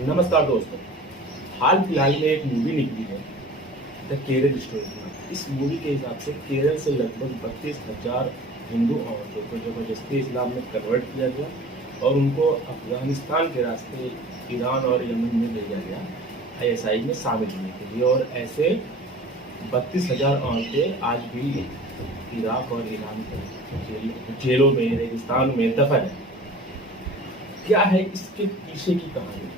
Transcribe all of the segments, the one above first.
नमस्कार दोस्तों। हाल फिलहाल में एक मूवी निकली है द केरल स्टोरी। इस मूवी के हिसाब से केरल से लगभग 32,000 हिंदू औरतों को जबरदस्ती इस्लाम में कन्वर्ट किया गया और उनको अफगानिस्तान के रास्ते ईरान और यमन में भेजा गया आईएसआई में शामिल होने के लिए। और ऐसे 32,000 औरतें आज भी इराक और ईरान के जेलों में, रेगिस्तान में दफन है। क्या है इसके पीछे की कहानी?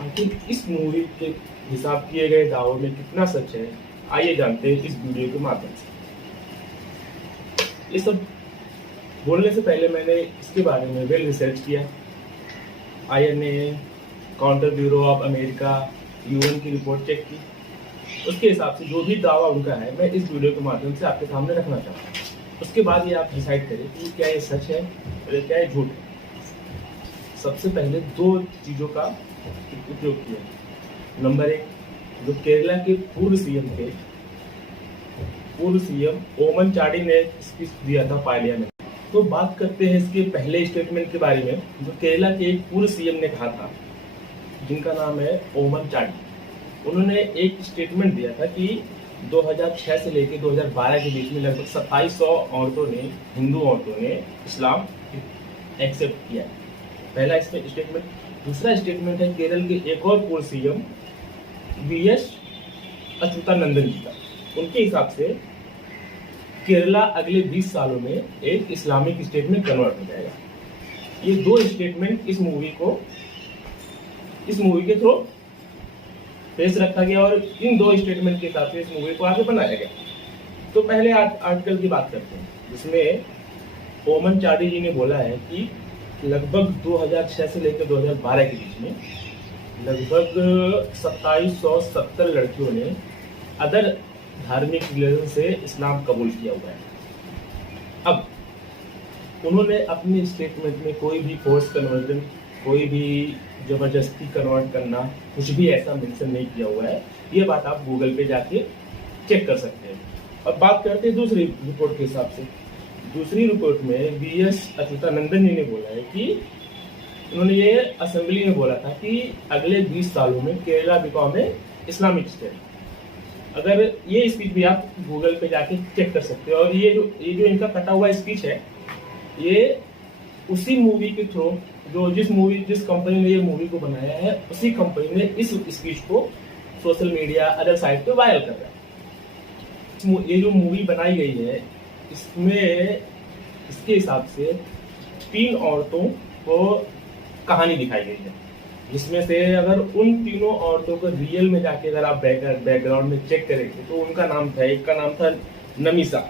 आखिर इस मूवी के हिसाब किए गए दावों में कितना सच है, आइए जानते हैं इस वीडियो के माध्यम से। ये सब बोलने से पहले मैंने इसके बारे में वेल रिसर्च किया। INA, counter bureau of America, UN की रिपोर्ट चेक की। उसके हिसाब से जो भी दावा उनका है मैं इस वीडियो के माध्यम से आपके सामने रखना चाहता हूँ। उसके बाद ये आप डिसाइड करें कि क्या ये सच है और क्या ये झूठ है। सबसे पहले दो चीज़ों का उपयोग किया। नंबर एक, जो केरला के पूर्व सीएम ओमन चांडी ने स्पीच दिया था पार्लियामेंट में। तो बात करते हैं इसके पहले स्टेटमेंट के बारे में, जो केरला के एक पूर्व सीएम ने कहा था, जिनका नाम है ओमन चांडी। उन्होंने एक स्टेटमेंट दिया था कि 2006 से लेकर 2012 के बीच में लगभग 2700 औरतों ने, हिंदू औरतों ने इस्लाम एक्सेप्ट किया। पहला इसमें स्टेटमेंट। दूसरा स्टेटमेंट है केरल के एक और पूर्व सीएम वीएस अच्युतानंदन जी का। उनके हिसाब से केरला अगले 20 सालों में एक इस्लामिक स्टेट में कन्वर्ट हो जाएगा। ये दो स्टेटमेंट इस मूवी के थ्रू पेश रखा गया और इन दो स्टेटमेंट के हिसाब से इस मूवी को आगे बनाया गया। तो पहले आर्टिकल की बात करते हैं, जिसमें ओमन चांडी जी ने बोला है कि लगभग 2006 से लेकर 2012 के बीच में लगभग 2770 लड़कियों ने अदर धार्मिक रिलीजन से इस्लाम कबूल किया हुआ है। अब उन्होंने अपने स्टेटमेंट में कोई भी फोर्स कन्वर्जन, कोई भी जबरदस्ती कन्वर्ट करना, कुछ भी ऐसा मेंशन नहीं किया हुआ है। ये बात आप गूगल पे जाके चेक कर सकते हैं। अब बात करते हैं दूसरी रिपोर्ट के हिसाब से। दूसरी रिपोर्ट में वीएस अच्युतानंदन जी ने बोला है कि उन्होंने ये असेंबली में बोला था कि अगले 20 सालों में केरला बिकॉम ए इस्लामिक स्टेट। अगर ये स्पीच भी आप गूगल पे जाके चेक कर सकते हो। और ये जो इनका कटा हुआ स्पीच है, ये उसी मूवी के थ्रू, जिस कंपनी ने ये मूवी को बनाया है, उसी कंपनी ने इस स्पीच को सोशल मीडिया, अदर साइट पे वायरल कर रहा है। ये जो मूवी बनाई गई है, इसमें इसके हिसाब से 3 औरतों को कहानी दिखाई गई है, जिसमें से अगर उन तीनों औरतों को रियल में जाके अगर आप बैकग्राउंड में चेक करेंगे तो उनका नाम था, एक का नाम था नमीसा,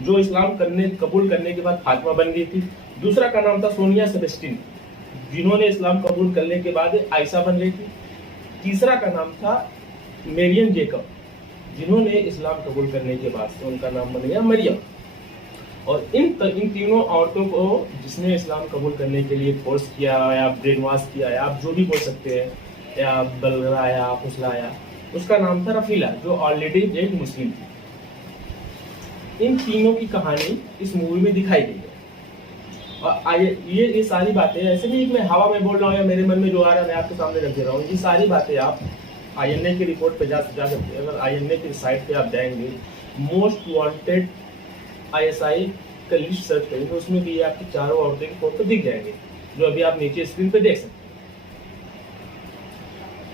जो इस्लाम कबूल करने के बाद फातिमा बन गई थी। दूसरा का नाम था सोनिया सेबेस्टिन, जिन्होंने इस्लाम कबूल करने के बाद आयशा बन गई थी। तीसरा का नाम था मेरियम जेकब, जिन्होंने इस्लाम कबूल करने के बाद से उनका नाम बन गया मरियम। और इन तीनों औरतों को जिसने इस्लाम कबूल करने के लिए फोर्स किया या ब्रेन वॉश किया या आप जो भी बोल सकते हैं, या बलगराया, फुसलाया, उसका नाम था रफीला, जो ऑलरेडी एक मुस्लिम थी। इन तीनों की कहानी इस मूवी में दिखाई गई है। और ये सारी बातें ऐसे नहीं मैं हवा में बोल रहा हूँ या मेरे मन में जो आ रहा है मैं आपके सामने रख दे रहा हूँ। ये सारी बातें आप आईएनए की रिपोर्ट पे जा सकते हैं। अगर आईएनए की साइट पे आप जाएंगे, मोस्ट वांटेड आईएसआई का लिस्ट सर्च करेंगे, तो उसमें भी आपकी चारों औरतों के फोटो दिख जाएंगे, जो अभी आप नीचे स्क्रीन पे देख सकते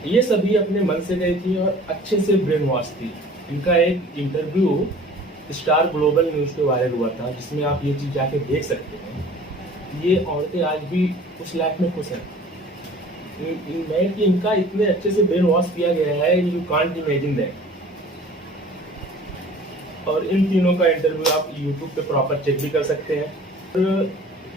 हैं। ये सभी अपने मन से गई थी और अच्छे से ब्रेन वॉश थी। इनका एक इंटरव्यू स्टार ग्लोबल न्यूज पे वायरल हुआ था, जिसमें आप ये चीज जाके देख सकते हैं। ये औरतें आज भी उस लाइफ में खुश हैं। इनका इतने अच्छे से ब्रेन वॉश किया गया है, यू कांट इमेजिन दैट। और इन तीनों का इंटरव्यू आप यूट्यूब पे प्रॉपर चेक भी कर सकते हैं। और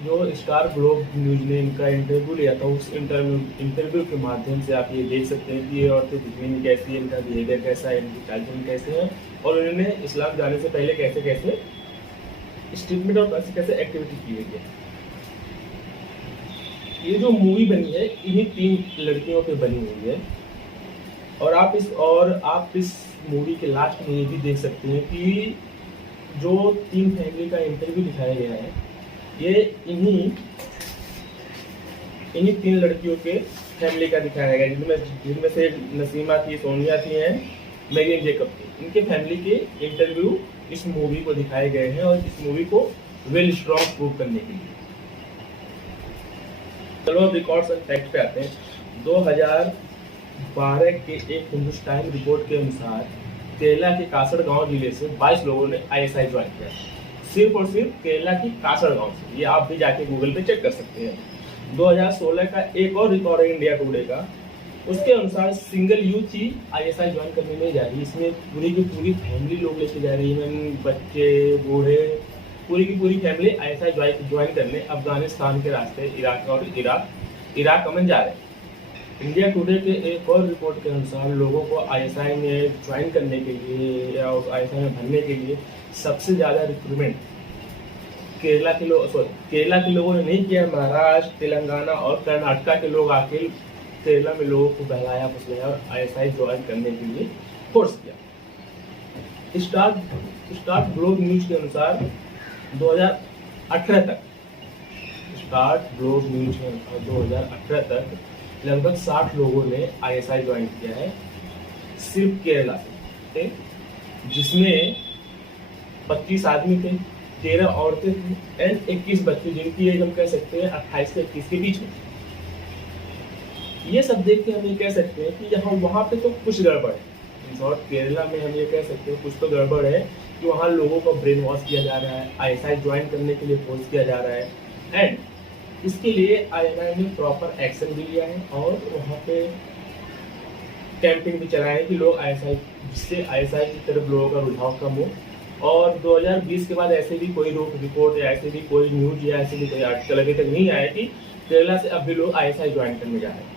जो स्टार ग्लोब न्यूज ने इनका इंटरव्यू लिया था, उस इंटरव्यू के माध्यम से आप ये देख सकते हैं कि ये औरतें दिखने में कैसी है, इनका बिहेवियर कैसा है, इनकी चालचलन कैसे है, और उन्होंने इस्लाम जाने से पहले कैसे कैसे स्टेटमेंट और कैसे कैसे एक्टिविटी की हुई है। ये जो मूवी बनी है, इन्हीं 3 लड़कियों पे बनी हुई है। और आप इस मूवी के लास्ट में ये भी देख सकते हैं कि जो 3 फैमिली का इंटरव्यू दिखाया गया है, ये इन्हीं 3 लड़कियों के फैमिली का दिखाया गया, जिनमें से नसीमा थी, सोनिया थी एंड मैरियम जेकब थी। इनके फैमिली के इंटरव्यू इस मूवी को दिखाए गए हैं और इस मूवी को वेल स्ट्रॉन्ग प्रूव करने के लिए। चलो अब रिकॉर्ड्स एंड फैक्ट पे आते हैं। 2012 के एक हिंदुस्तान रिपोर्ट के अनुसार केरला के कासर गांव जिले से 22 लोगों ने आईएसआई ज्वाइन किया, सिर्फ और सिर्फ केरला की कासर गांव से। ये आप भी जाके गूगल पे चेक कर सकते हैं। 2016 का एक और रिकॉर्ड है इंडिया टुडे का, उसके अनुसार सिंगल यूथ ही आईएसआई ज्वाइन करने नहीं जा रही। इसमें पूरी की पूरी फैमिली लोग लेके जा रही है, बच्चे बूढ़े, पूरी की पूरी फैमिली आईएसआई ज्वाइन करने अफगानिस्तान के रास्ते इराक अमन जा रहे हैं। इंडिया टुडे के एक और रिपोर्ट के अनुसार लोगों को आईएसआई में ज्वाइन करने के लिए या आईएसआई में भरने के लिए सबसे ज़्यादा रिक्रूटमेंट केरला के लोगों ने नहीं किया। महाराष्ट्र, तेलंगाना और कर्नाटका के लोग आके केरला में लोगों को बहलाया फुसलाया और आईएसआई ज्वाइन करने के लिए फोर्स किया। स्टार्ट ग्लोब न्यूज के अनुसार 2018 तक लगभग 60 लोगों ने आईएसआई ज्वाइन किया है सिर्फ केरला से, जिसमें 25 आदमी थे, 13 औरतें थी एंड 21 बच्चे, जिनकी एज हम कह सकते हैं 28 से 21 के बीच में। ये सब देख के हम ये कह सकते हैं कि यहाँ वहाँ पे तो कुछ गड़बड़ है। इन शॉर्ट केरला में हम ये कह सकते हैं कुछ तो गड़बड़ है कि वहाँ लोगों को ब्रेन वॉश किया जा रहा है, आईएसआई ज्वाइन करने के लिए फोर्स किया जा रहा है एंड इसके लिए आईएनआई ने प्रॉपर एक्शन भी लिया है और वहाँ पे कैंपिंग भी चलाया है कि लोग आईएसआई, जिससे आईएसआई की तरफ लोगों का रुझाव कम हो। और 2020 के बाद ऐसे भी कोई रिपोर्ट या ऐसे भी कोई न्यूज या ऐसे भी कोई आर्टिकल अभी तक नहीं आया कि केरला से अब भी लोग आईएसआई ज्वाइन करने जा रहे हैं।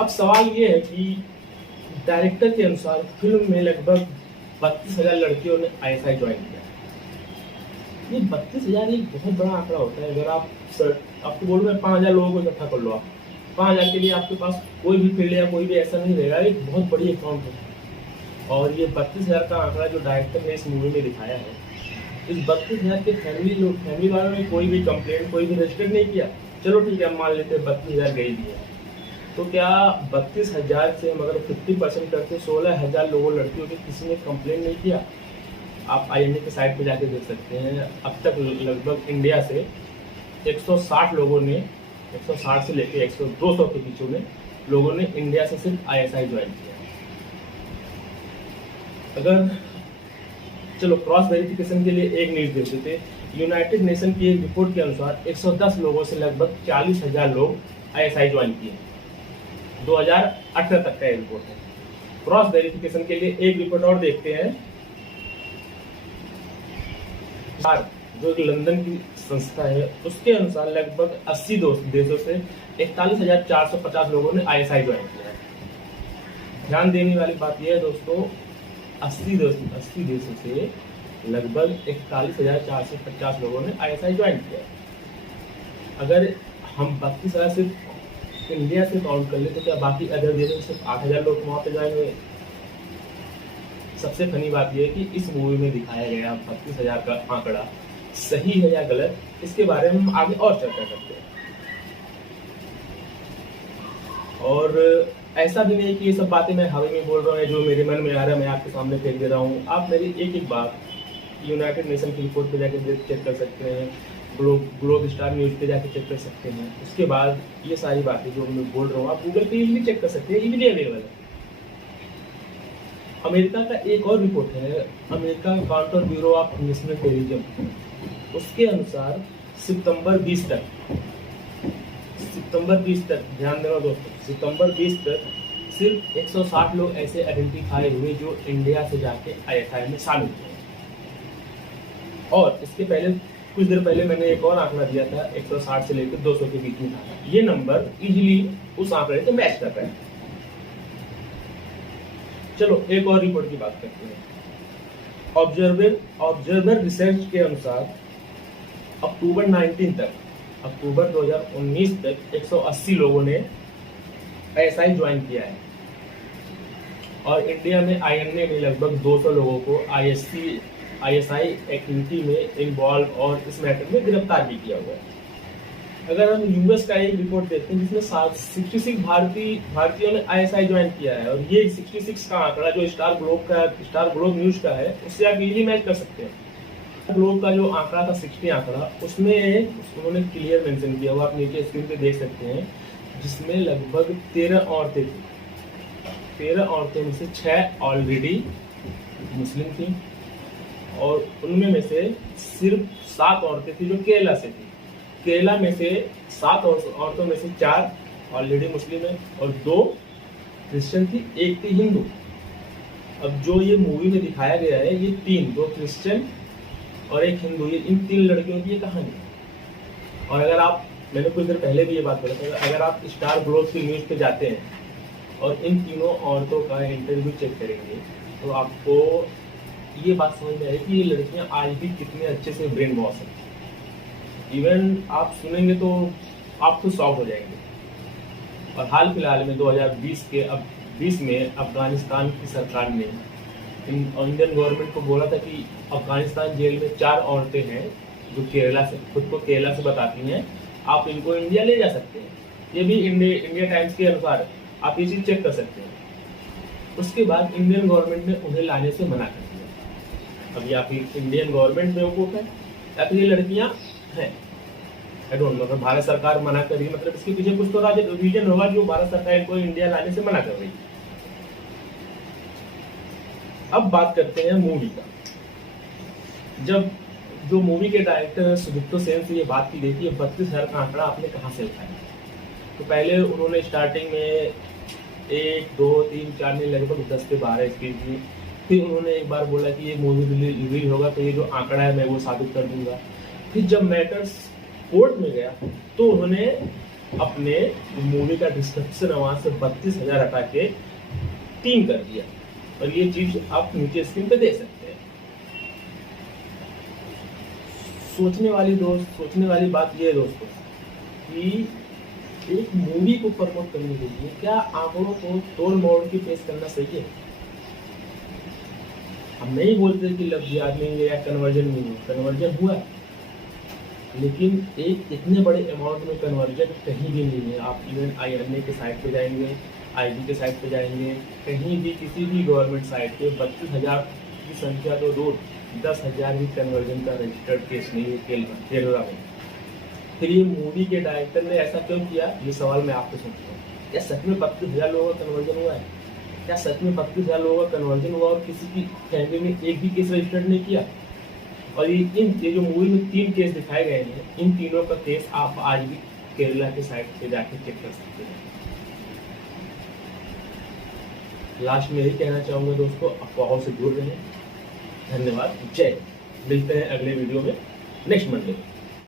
अब सवाल ये है कि डायरेक्टर के अनुसार फिल्म में लगभग 32,000 लड़कियों ने आईएसआई ज्वाइन किया। ये 32,000 एक बहुत बड़ा आंकड़ा होता है। अगर आपको बोलूँ मैं 5,000 लोगों को इकट्ठा कर लो, आप 5,000 के लिए आपके पास कोई भी फील्ड या कोई भी ऐसा नहीं रहेगा, एक बहुत बड़ी अकाउंट है। और ये 32,000 का आंकड़ा जो डायरेक्टर ने इस मूवी में दिखाया है, इस 32,000 के फैमिली वालों ने कोई भी कंप्लेंट, कोई भी रजिस्टर नहीं किया। चलो ठीक है, हम मान लेते हैं 32,000 गई भी है, तो क्या 32,000 से हम अगर 50% करते 16,000 लोगों लड़कियों के किसी ने कंप्लेंट नहीं किया? आप आईएमए के साइट पे जाके देख सकते हैं। अब तक लगभग इंडिया से 160 लोगों ने, 160 से लेके 200 के बीच में लोगों ने इंडिया से सिर्फ आईएसआई ज्वाइन किया। अगर चलो क्रॉस वेरिफिकेशन के लिए एक न्यूज देते थे, यूनाइटेड नेशन की एक रिपोर्ट के अनुसार 110 लोगों से लगभग 40,000 लोग आईएसआई ज्वाइन किए। 2018 तक का रिपोर्ट है। क्रॉस वेरिफिकेशन के लिए एक रिपोर्ट और देखते हैं, जो एक लंदन की संस्था है, उसके अनुसार लगभग 80 देशों से 41,450 लोगों ने आईएसआई ज्वाइन किया है। ध्यान देने वाली बात यह है दोस्तों, 80 देशों से लगभग 41,450 लोगों ने आईएसआई ज्वाइन किया है। अगर हम 32,000 सिर्फ इंडिया से काउंट कर ले तो क्या बाकी अदर देशों से 8,000 लोग वहाँ पे ज्वाइन हुए? सबसे फनी बात यह है कि इस मूवी में दिखाया गया 32,000 का आंकड़ा सही है या गलत, इसके बारे में हम आगे और चर्चा करते हैं। और ऐसा भी नहीं कि ये सब बातें मैं हवा में बोल रहा हूँ, जो मेरे मन में आ रहा है मैं आपके सामने फेंक दे रहा हूँ। आप मेरी एक एक बात यूनाइटेड नेशन की रिपोर्ट पे जाकर चेक कर सकते हैं, ग्लोब स्टार न्यूज पे जाकर चेक कर सकते हैं। उसके बाद ये सारी बातें जो मैं बोल रहा हूँ आप गूगल पे इजीली चेक कर सकते हैं, इजीली अवेलेबल है। अमेरिका का एक और रिपोर्ट है, America counter bureau of national terrorism, उसके अनुसार सितंबर 20 तक ध्यान देना दोस्तों, सितंबर 20 तक सिर्फ 160 लोग ऐसे आइडेंटिफाई हुए जो इंडिया से जाके आईएसआई में शामिल हुए। और इसके पहले कुछ देर पहले मैंने एक और आंकड़ा दिया था, 160 से लेकर 200 के बीच में था। ये नंबर इजीली उस आंकड़े से मैच कर रहा है। चलो एक और रिपोर्ट की बात करते हैं। ऑब्जर्वर रिसर्च के अनुसार अक्टूबर 2019 तक 180 लोगों ने आईएसआई ज्वाइन किया है और इंडिया में आईएनए ने लगभग 200 लोगों को आईएसआई एक्टिविटी में इन्वॉल्व और इस मैटर में गिरफ्तार भी किया हुआ है। अगर हम यूएस का एक रिपोर्ट देखते हैं जिसमें 66 भारतीयों ने आईएसआई ज्वाइन किया है, और ये 66 का आंकड़ा जो स्टार ग्लोब न्यूज का है, उससे आप इजीली मैच कर सकते हैं। ग्लोब का जो आंकड़ा था 60 आंकड़ा, उसमें उन्होंने क्लियर मेंशन किया, वो आप नीचे स्क्रीन पे देख सकते हैं, जिसमें लगभग 13 औरतें थी। 13 औरतें में से 6 ऑलरेडी मुस्लिम थी, और उनमें में से सिर्फ 7 औरतें थी जो केरला से थी। केरला में से 7 औरतों में से 4 ऑलरेडी मुस्लिम है और 2 क्रिश्चियन थी, 1 थी हिंदू। अब जो ये मूवी में दिखाया गया है, ये 2 क्रिश्चियन और 1 हिंदू, ये इन 3 लड़कियों की ये कहानी है। और अगर आप, मैंने कुछ देर पहले भी ये बात बोला था, अगर आप स्टार ग्लोब की न्यूज़ पे जाते हैं और इन तीनों औरतों का इंटरव्यू चेक करेंगे, तो आपको ये बात समझ में आएगी कि ये लड़कियां आज भी कितने अच्छे से ब्रेन वॉश हैं। इवन आप सुनेंगे तो आप खुद शॉक हो जाएंगे। और हाल फिलहाल में 2020 में अफगानिस्तान की सरकार ने इंडियन गवर्नमेंट को बोला था कि अफगानिस्तान जेल में 4 औरतें हैं जो खुद को केरला से बताती हैं, आप इनको इंडिया ले जा सकते हैं। ये भी इंडिया टाइम्स के अनुसार आप ये चीज़ चेक कर सकते हैं। उसके बाद इंडियन गवर्नमेंट ने उन्हें लाने से मना कर दिया। अब या फिर इंडियन गवर्नमेंट बेवकूफ़ है या फिर ये लड़कियां हैं, आई डोंट नो। अगर भारत सरकार मना कर रही है, मतलब इसके पीछे कुछ तो रीजन होगा जो भारत सरकार इनको इंडिया लाने से मना कर रही है। अब बात करते हैं मूवी का। जब जो मूवी के डायरेक्टर सुदीप्तो सेन से ये बात की गई थी, 32,000 का आंकड़ा आपने कहाँ से उठाया, तो पहले उन्होंने स्टार्टिंग में 1, 2, 3, 4 ने लगभग 10 से 12 स्पीड की। फिर उन्होंने एक बार बोला कि ये मूवी रिलीज होगा तो ये जो आंकड़ा है मैं वो साबित कर दूंगा। फिर जब मैटर्स कोर्ट में गया तो उन्होंने अपने मूवी का डिस्क्रिप्शन वहां से 32,000 हटा के 3 कर दिया, और ये चीज आप नीचे स्क्रीन पे देख सकते हैं। सोचने वाली बात ये है दोस्तों कि एक मूवी को प्रमोट करने के लिए क्या आंकड़ों को तोड़ मोड़ के पेश करना सही है? हम नहीं बोलते कि लफ्ज़ याद नहीं है या कन्वर्जन नहीं हुआ, कन्वर्जन हुआ, लेकिन एक इतने बड़े अमाउंट में कन्वर्जन कहीं भी नहीं है। आप इवन IRNA के साइट पे जाएंगे, IG के साइट पे जाएंगे, कहीं भी किसी भी गवर्नमेंट साइट पे 32,000 की संख्या तो दूर, 10,000 भी कन्वर्जन का रजिस्टर्ड केस नहीं है केरला में। फिर ये मूवी के डायरेक्टर ने ऐसा क्यों किया, ये सवाल मैं आपसे पूछता हूँ। क्या सच में 32,000 लोगों का कन्वर्जन हुआ है? क्या सच में 32,000 लोगों का कन्वर्जन हुआ और किसी की फैमिली में एक भी केस रजिस्टर्ड नहीं किया? और ये जो मूवी में 3 केस दिखाए गए हैं, इन तीनों का केस आप आज भी केरला के साइट पे जाके चेक कर सकते हैं। लास्ट में यही कहना चाहूँगा दोस्तों, अफवाहों से दूर रहें। धन्यवाद, जय। मिलते हैं अगले वीडियो में नेक्स्ट मंडे।